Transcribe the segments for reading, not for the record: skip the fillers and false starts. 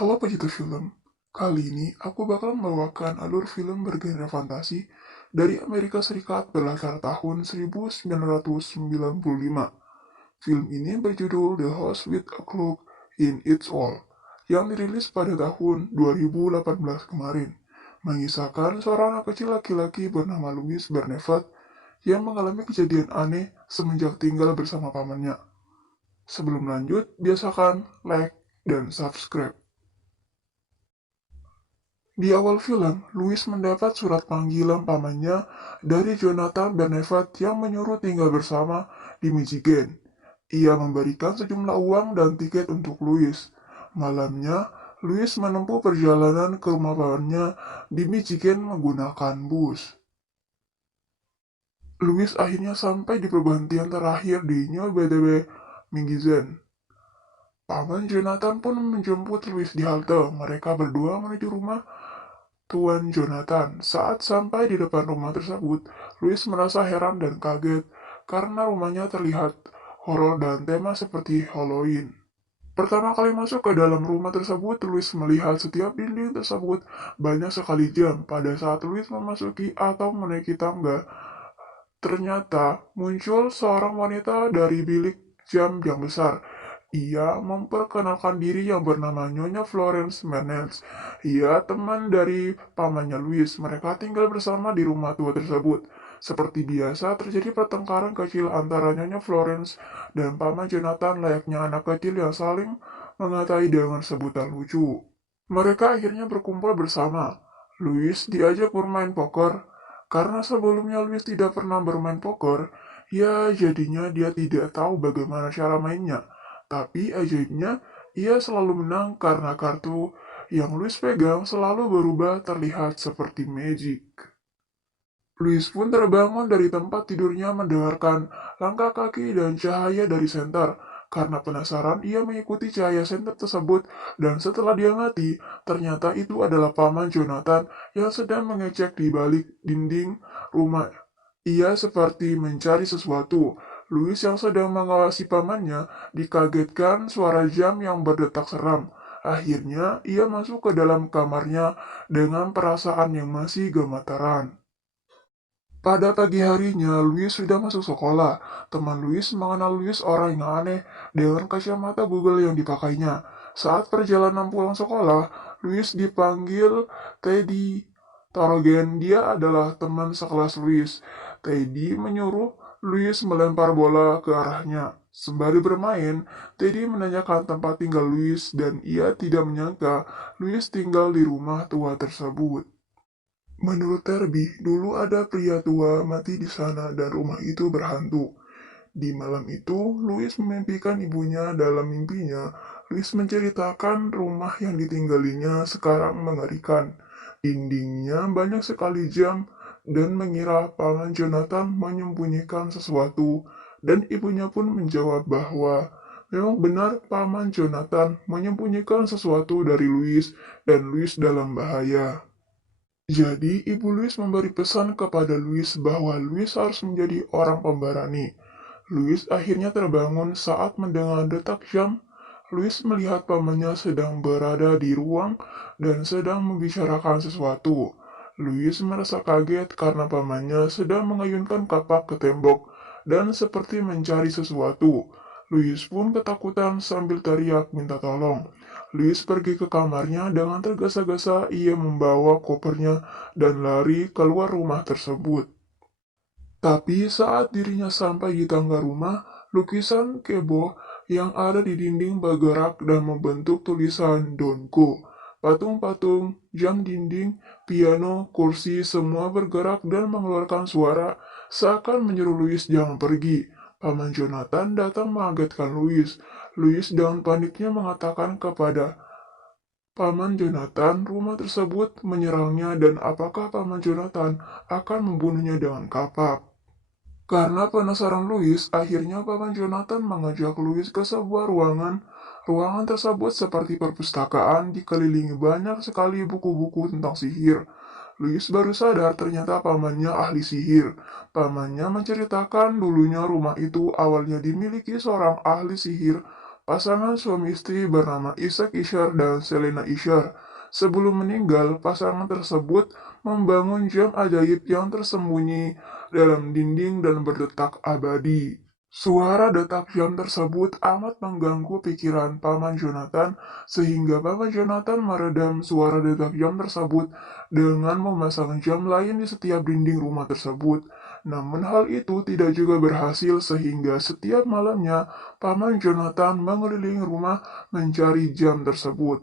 Halo pecinta film, kali ini aku bakal membawakan alur film bergenre fantasi dari Amerika Serikat berlatar tahun 1995. Film ini berjudul The House with a Clock in Its Wall, yang dirilis pada tahun 2018 kemarin, mengisahkan seorang anak kecil laki-laki bernama Louis Bernevat yang mengalami kejadian aneh semenjak tinggal bersama pamannya. Sebelum lanjut, biasakan like dan subscribe. Di awal film, Louis mendapat surat panggilan pamannya dari Jonathan Bernevat yang menyuruh tinggal bersama di Michigan. Ia memberikan sejumlah uang dan tiket untuk Louis. Malamnya, Louis menempuh perjalanan ke rumah pamannya di Michigan menggunakan bus. Louis akhirnya sampai di pergantian terakhir di New BTW Michigan. Paman Jonathan pun menjemput Louis di halte. Mereka berdua menuju rumah Tuan Jonathan. Saat sampai di depan rumah tersebut, Louis merasa heran dan kaget karena rumahnya terlihat horor dan tema seperti Halloween. Pertama kali masuk ke dalam rumah tersebut, Louis melihat setiap dinding tersebut banyak sekali jam. Pada saat Louis memasuki atau menaiki tangga, ternyata muncul seorang wanita dari bilik jam yang besar. Ia memperkenalkan diri yang bernama Nyonya Florence Menels. Ia teman dari pamannya Louis. Mereka tinggal bersama di rumah tua tersebut. Seperti biasa, terjadi pertengkaran kecil antara Nyonya Florence dan paman Jonathan layaknya anak kecil yang saling mengatai dengan sebutan lucu. Mereka akhirnya berkumpul bersama. Louis diajak bermain poker. Karena sebelumnya Louis tidak pernah bermain poker, ya jadinya dia tidak tahu bagaimana cara mainnya. Tapi ajaibnya, ia selalu menang karena kartu yang Louis pegang selalu berubah terlihat seperti magic. Louis pun terbangun dari tempat tidurnya mendengarkan langkah kaki dan cahaya dari senter. Karena penasaran, ia mengikuti cahaya senter tersebut dan setelah dia mati, ternyata itu adalah paman Jonathan yang sedang mengecek di balik dinding rumah. Ia seperti mencari sesuatu. Louis yang sedang mengawasi pamannya dikagetkan suara jam yang berdetak seram. Akhirnya, ia masuk ke dalam kamarnya dengan perasaan yang masih gemetaran. Pada pagi harinya, Louis sudah masuk sekolah. Teman Louis mengenal Louis orang yang aneh dengan kacamata Google yang dipakainya. Saat perjalanan pulang sekolah, Louis dipanggil Teddy Torogen. Dia adalah teman sekelas Louis. Teddy menyuruh Louis melempar bola ke arahnya. Sembari bermain, Teddy menanyakan tempat tinggal Louis dan ia tidak menyangka Louis tinggal di rumah tua tersebut. Menurut Terby, dulu ada pria tua mati di sana dan rumah itu berhantu. Di malam itu, Louis memimpikan ibunya dalam mimpinya. Louis menceritakan rumah yang ditinggalinya sekarang mengerikan. Dindingnya banyak sekali jam dan mengira paman Jonathan menyembunyikan sesuatu. Dan ibunya pun menjawab bahwa memang benar paman Jonathan menyembunyikan sesuatu dari Louis dan Louis dalam bahaya. Jadi, Ibu Louis memberi pesan kepada Louis bahwa Louis harus menjadi orang pemberani. Louis akhirnya terbangun saat mendengar detak jam. Louis melihat pamannya sedang berada di ruang dan sedang membicarakan sesuatu. Louis merasa kaget karena pamannya sedang mengayunkan kapak ke tembok dan seperti mencari sesuatu. Louis pun ketakutan sambil teriak minta tolong. Louis pergi ke kamarnya dengan tergesa-gesa ia membawa kopernya dan lari keluar rumah tersebut. Tapi saat dirinya sampai di tangga rumah, lukisan kebo yang ada di dinding bergerak dan membentuk tulisan Donko. Patung-patung, jam dinding, piano, kursi, semua bergerak dan mengeluarkan suara seakan menyuruh Louis jangan pergi. Paman Jonathan datang mengagetkan Louis. Louis dengan paniknya mengatakan kepada Paman Jonathan rumah tersebut menyerangnya dan apakah Paman Jonathan akan membunuhnya dengan kapak. Karena penasaran Louis, akhirnya Paman Jonathan mengajak Louis ke sebuah ruangan. Ruangan tersebut seperti perpustakaan, dikelilingi banyak sekali buku-buku tentang sihir. Louis baru sadar ternyata pamannya ahli sihir. Pamannya menceritakan dulunya rumah itu awalnya dimiliki seorang ahli sihir pasangan suami istri bernama Isaac Isher dan Selena Isher. Sebelum meninggal, pasangan tersebut membangun jam ajaib yang tersembunyi dalam dinding dan berdetak abadi. Suara detak jam tersebut amat mengganggu pikiran Paman Jonathan, sehingga Paman Jonathan meredam suara detak jam tersebut dengan memasang jam lain di setiap dinding rumah tersebut. Namun hal itu tidak juga berhasil, sehingga setiap malamnya Paman Jonathan mengelilingi rumah mencari jam tersebut.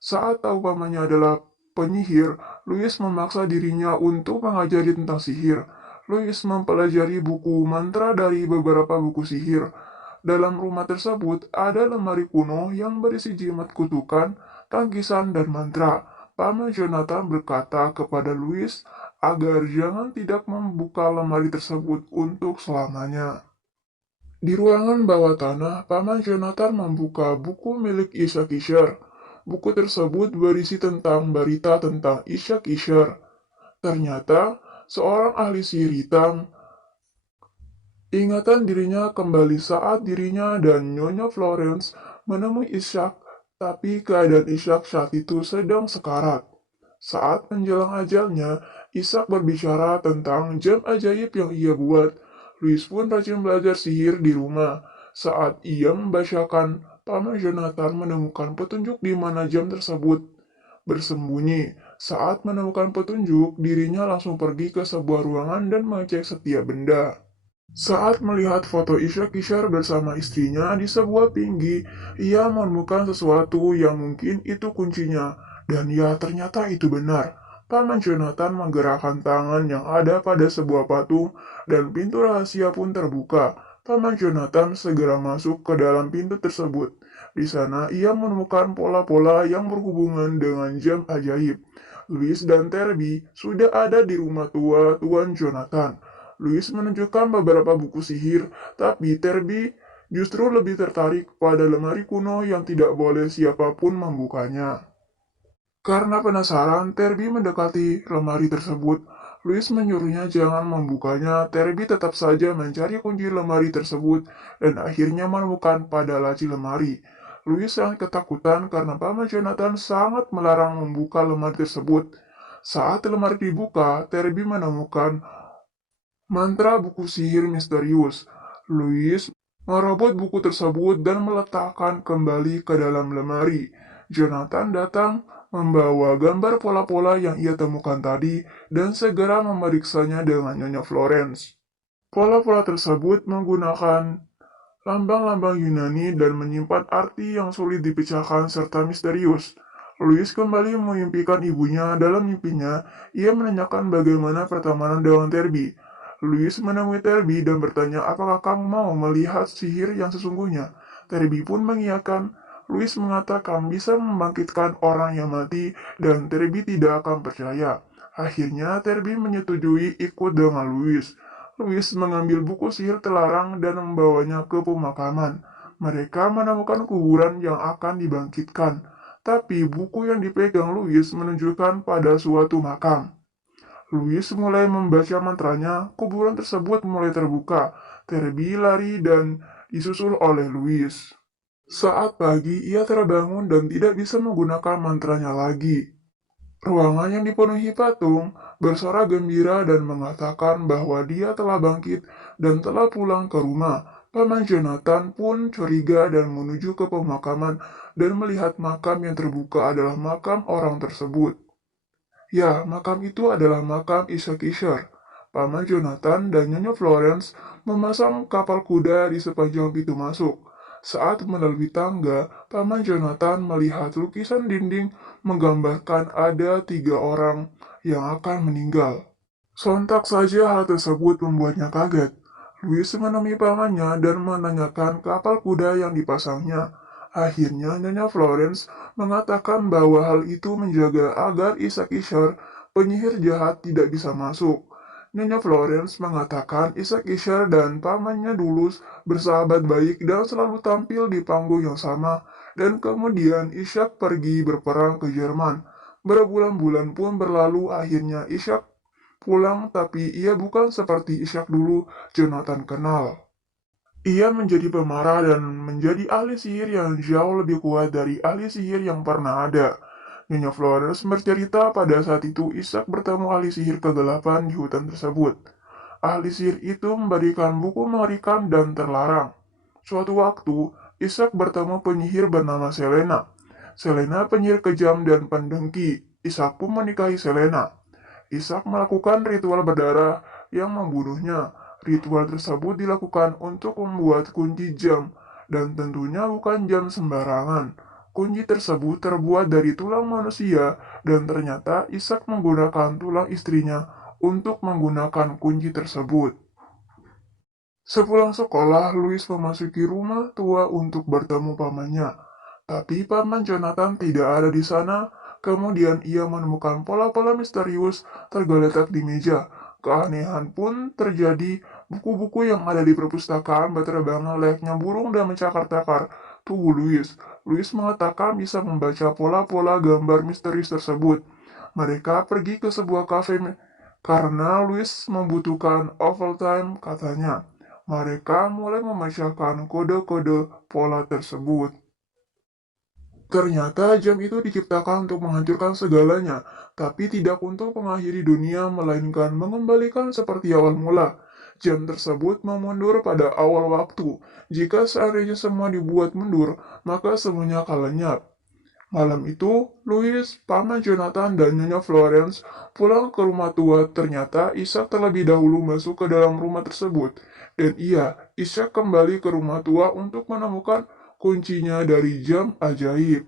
Saat tahu pamannya adalah penyihir, Louis memaksa dirinya untuk mengajari tentang sihir. Louis mempelajari buku mantra dari beberapa buku sihir. Dalam rumah tersebut ada lemari kuno yang berisi jimat kutukan, tangkisan, dan mantra. Paman Jonathan berkata kepada Louis agar jangan tidak membuka lemari tersebut untuk selamanya. Di ruangan bawah tanah, Paman Jonathan membuka buku milik Isaac Isher. Buku tersebut berisi tentang berita tentang Isaac Isher. Ternyata, seorang ahli sihir hitam, ingatan dirinya kembali saat dirinya dan Nyonya Florence menemui Ishak, tapi keadaan Ishak saat itu sedang sekarat. Saat menjelang ajalnya, Ishak berbicara tentang jam ajaib yang ia buat. Louis pun rajin belajar sihir di rumah. Saat ia membacakan, Paman Jonathan menemukan petunjuk di mana jam tersebut bersembunyi. Saat menemukan petunjuk, dirinya langsung pergi ke sebuah ruangan dan mengecek setiap benda. Saat melihat foto Isaac Isher bersama istrinya di sebuah tinggi, ia menemukan sesuatu yang mungkin itu kuncinya. Dan ya, ternyata itu benar. Paman Jonathan menggerakkan tangan yang ada pada sebuah patung, dan pintu rahasia pun terbuka. Paman Jonathan segera masuk ke dalam pintu tersebut. Di sana ia menemukan pola-pola yang berhubungan dengan jam ajaib. Louis dan Terby sudah ada di rumah tua Tuan Jonathan. Louis menunjukkan beberapa buku sihir, tapi Terby justru lebih tertarik pada lemari kuno yang tidak boleh siapapun membukanya. Karena penasaran, Terby mendekati lemari tersebut. Louis menyuruhnya jangan membukanya. Terby tetap saja mencari kunci lemari tersebut dan akhirnya menemukan pada laci lemari. Louis sangat ketakutan karena Paman Jonathan sangat melarang membuka lemari tersebut. Saat lemari dibuka, Terby menemukan mantra buku sihir misterius. Louis merobot buku tersebut dan meletakkan kembali ke dalam lemari. Jonathan datang membawa gambar pola-pola yang ia temukan tadi dan segera memeriksanya dengan Nyonya Florence. Pola-pola tersebut menggunakan lambang-lambang Yunani dan menyimpan arti yang sulit dipecahkan serta misterius. Louis kembali memimpikan ibunya. Dalam mimpinya, ia menanyakan bagaimana pertemanan dengan Terby. Louis menemui Terby dan bertanya apakah kamu mau melihat sihir yang sesungguhnya. Terby pun mengiyakan. Louis mengatakan bisa membangkitkan orang yang mati dan Terby tidak akan percaya. Akhirnya Terby menyetujui ikut dengan Louis. Louis mengambil buku sihir terlarang dan membawanya ke pemakaman. Mereka menemukan kuburan yang akan dibangkitkan, tapi buku yang dipegang Louis menunjukkan pada suatu makam. Louis mulai membaca mantranya, kuburan tersebut mulai terbuka. Terby lari dan disusul oleh Louis. Saat pagi, ia terbangun dan tidak bisa menggunakan mantranya lagi. Ruangan yang dipenuhi patung bersorak gembira dan mengatakan bahwa dia telah bangkit dan telah pulang ke rumah. Paman Jonathan pun curiga dan menuju ke pemakaman dan melihat makam yang terbuka adalah makam orang tersebut. Ya, makam itu adalah makam Isaac Isher. Paman Jonathan dan Nyonya Florence memasang kapal kuda di sepanjang pintu masuk. Saat melalui tangga, Paman Jonathan melihat lukisan dinding menggambarkan ada 3 orang yang akan meninggal. Sontak saja hal tersebut membuatnya kaget. Louis menemui pamannya dan menanyakan kapal kuda yang dipasangnya. Akhirnya Nyonya Florence mengatakan bahwa hal itu menjaga agar Isaac Isher, penyihir jahat, tidak bisa masuk. Nyonya Florence mengatakan Isaac Isher dan pamannya dulu bersahabat baik dan selalu tampil di panggung yang sama, dan kemudian Ishak pergi berperang ke Jerman. Berbulan-bulan pun berlalu, akhirnya Ishak pulang, tapi ia bukan seperti Ishak dulu Jonathan kenal. Ia menjadi pemarah dan menjadi ahli sihir yang jauh lebih kuat dari ahli sihir yang pernah ada. Nyonya Flores bercerita pada saat itu Ishak bertemu ahli sihir kegelapan di hutan tersebut. Ahli sihir itu memberikan buku mengerikan dan terlarang. Suatu waktu, Ishak bertemu penyihir bernama Selena. Selena penyihir kejam dan pendengki. Ishak pun menikahi Selena. Ishak melakukan ritual berdarah yang membunuhnya. Ritual tersebut dilakukan untuk membuat kunci jam, dan tentunya bukan jam sembarangan. Kunci tersebut terbuat dari tulang manusia, dan ternyata Ishak menggunakan tulang istrinya untuk menggunakan kunci tersebut. Sepulang sekolah, Louis memasuki rumah tua untuk bertemu pamannya. Tapi paman Jonathan tidak ada di sana. Kemudian ia menemukan pola-pola misterius tergeletak di meja. Keanehan pun terjadi. Buku-buku yang ada di perpustakaan berterbangan layaknya burung dan mencakar-cakar tubuh Louis. Louis mengatakan bisa membaca pola-pola gambar misterius tersebut. Mereka pergi ke sebuah kafe karena Louis membutuhkan overtime, katanya. Mereka mulai memecahkan kode-kode pola tersebut. Ternyata jam itu diciptakan untuk menghancurkan segalanya, tapi tidak untuk mengakhiri dunia, melainkan mengembalikan seperti awal mula. Jam tersebut memundur pada awal waktu. Jika seandainya semua dibuat mundur, maka semuanya akan lenyap. Malam itu, Louis, Paman Jonathan, dan Nyonya Florence pulang ke rumah tua. Ternyata Ishak terlebih dahulu masuk ke dalam rumah tersebut. Dan iya, Ishak kembali ke rumah tua untuk menemukan kuncinya dari jam ajaib.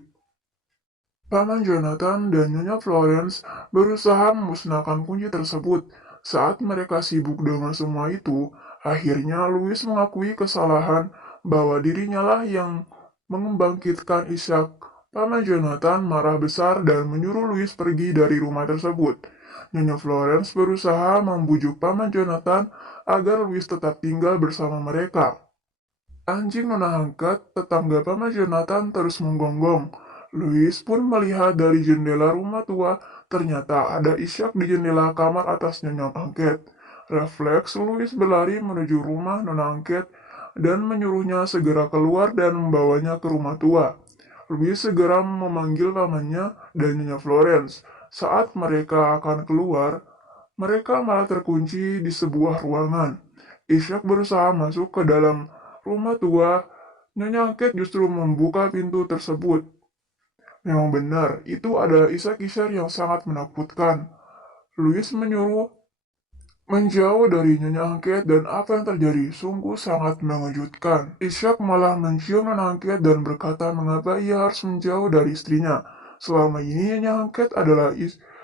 Paman Jonathan dan Nyonya Florence berusaha memusnahkan kunci tersebut. Saat mereka sibuk dengan semua itu, akhirnya Louis mengakui kesalahan bahwa dirinya lah yang membangkitkan Ishak. Paman Jonathan marah besar dan menyuruh Louis pergi dari rumah tersebut. Nyonya Florence berusaha membujuk Paman Jonathan agar Louis tetap tinggal bersama mereka. Anjing nona angkat tetangga Paman Jonathan terus menggonggong. Louis pun melihat dari jendela rumah tua, ternyata ada Ishak di jendela kamar atas Nyonya Angket. Refleks, Louis berlari menuju rumah nona Angket dan menyuruhnya segera keluar dan membawanya ke rumah tua. Louis segera memanggil pamannya dan Nyonya Florence. Saat mereka akan keluar, mereka malah terkunci di sebuah ruangan. Ishak berusaha masuk ke dalam rumah tua. Nyonya Angket justru membuka pintu tersebut. Memang benar, itu adalah isak-isak yang sangat menakutkan. Louis menyuruh menjauh dari Nyonya Angket dan apa yang terjadi sungguh sangat mengejutkan. Ishak malah mencium Nyonya Angket dan berkata mengapa ia harus menjauh dari istrinya. Selama ini Nyonya Angket adalah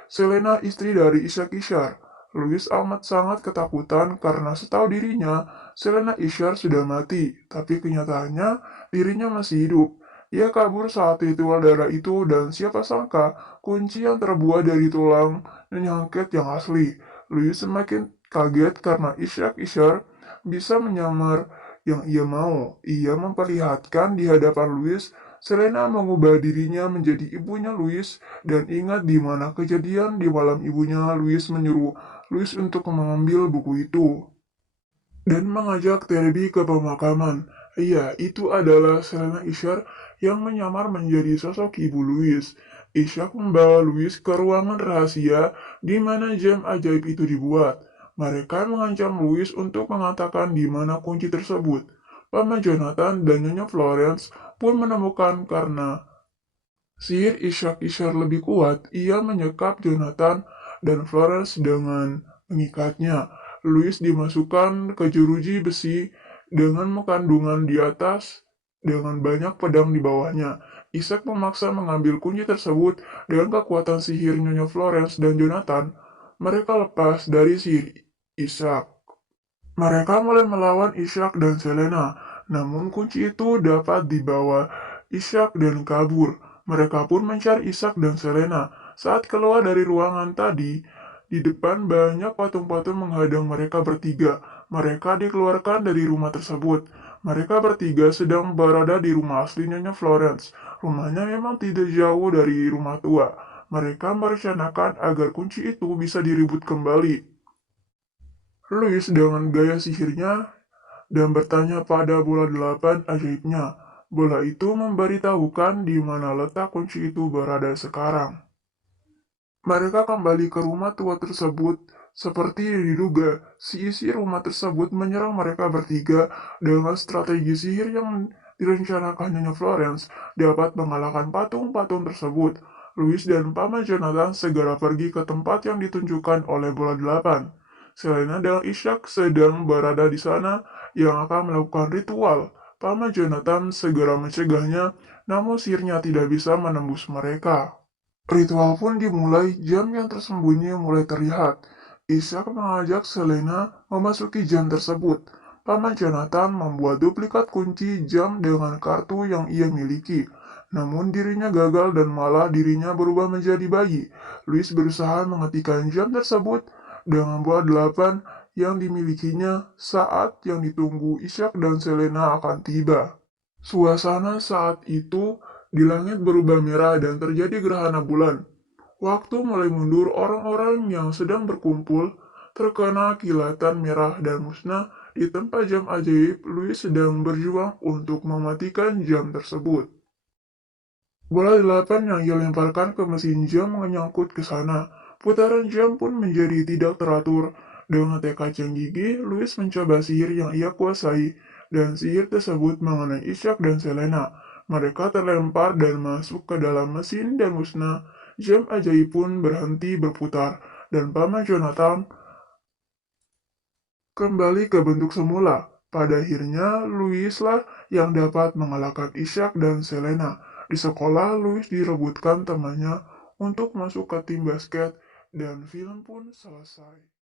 Selena, istri dari Ishak Ishar. Louis amat sangat ketakutan karena setahu dirinya Selena Ishar sudah mati, tapi kenyataannya dirinya masih hidup. Ia kabur saat ritual darah itu dan siapa sangka kunci yang terbuat dari tulang Nyonya Angket yang asli. Louis semakin kaget karena Ishak Ishar bisa menyamar yang ia mau. Ia memperlihatkan di hadapan Louis, Selena mengubah dirinya menjadi ibunya Louis dan ingat di mana kejadian di malam ibunya Louis menyuruh Louis untuk mengambil buku itu dan mengajak Terby ke pemakaman. Iya, itu adalah Selena Ishar yang menyamar menjadi sosok ibu Louis. Ishak membawa Louis ke ruangan rahasia di mana jam ajaib itu dibuat. Mereka mengancam Louis untuk mengatakan di mana kunci tersebut. Paman Jonathan dan Nyonya Florence pun menemukan karena sihir Ishak Ishar lebih kuat, ia menyekap Jonathan dan Florence dengan mengikatnya. Louis dimasukkan ke jeruji besi dengan kandungan di atas dengan banyak pedang di bawahnya. Ishak memaksa mengambil kunci tersebut dengan kekuatan sihir Nyonya Florence dan Jonathan. Mereka lepas dari sihir Ishak. Mereka mulai melawan Ishak dan Selena, namun kunci itu dapat dibawa Ishak dan kabur. Mereka pun mencari Ishak dan Selena. Saat keluar dari ruangan tadi, di depan banyak patung-patung menghadang mereka bertiga. Mereka dikeluarkan dari rumah tersebut. Mereka bertiga sedang berada di rumah asli Nyonya Florence. Rumahnya memang tidak jauh dari rumah tua. Mereka merencanakan agar kunci itu bisa direbut kembali. Louis dengan gaya sihirnya dan bertanya pada bola 8 ajaibnya. Bola itu memberitahukan di mana letak kunci itu berada sekarang. Mereka kembali ke rumah tua tersebut. Seperti diduga, si isi rumah tersebut menyerang mereka bertiga dengan strategi sihir yang direncanakan Nyonya Florence dapat mengalahkan patung-patung tersebut. Louis dan Paman Jonathan segera pergi ke tempat yang ditunjukkan oleh bola 8. Selena dan Ishak sedang berada di sana yang akan melakukan ritual. Paman Jonathan segera mencegahnya, namun sihirnya tidak bisa menembus mereka. Ritual pun dimulai, jam yang tersembunyi mulai terlihat. Ishak mengajak Selena memasuki jam tersebut. Paman Jonathan membuat duplikat kunci jam dengan kartu yang ia miliki. Namun dirinya gagal dan malah dirinya berubah menjadi bayi. Louis berusaha menghentikan jam tersebut dengan bola 8 yang dimilikinya saat yang ditunggu Ishak dan Selena akan tiba. Suasana saat itu di langit berubah merah dan terjadi gerhana bulan. Waktu mulai mundur, orang-orang yang sedang berkumpul terkena kilatan merah dan musnah di tempat jam ajaib. Louis sedang berjuang untuk mematikan jam tersebut. Bola 8 yang ia lemparkan ke mesin jam menyangkut ke sana. Putaran jam pun menjadi tidak teratur. Dengan tekad yang gigih, Louis mencoba sihir yang ia kuasai, dan sihir tersebut mengenai Ishak dan Selena. Mereka terlempar dan masuk ke dalam mesin dan musnah. Jam ajaib pun berhenti berputar, dan Paman Jonathan kembali ke bentuk semula. Pada akhirnya, Louis lah yang dapat mengalahkan Ishak dan Selena. Di sekolah, Louis direbutkan temannya untuk masuk ke tim basket, dan film pun selesai.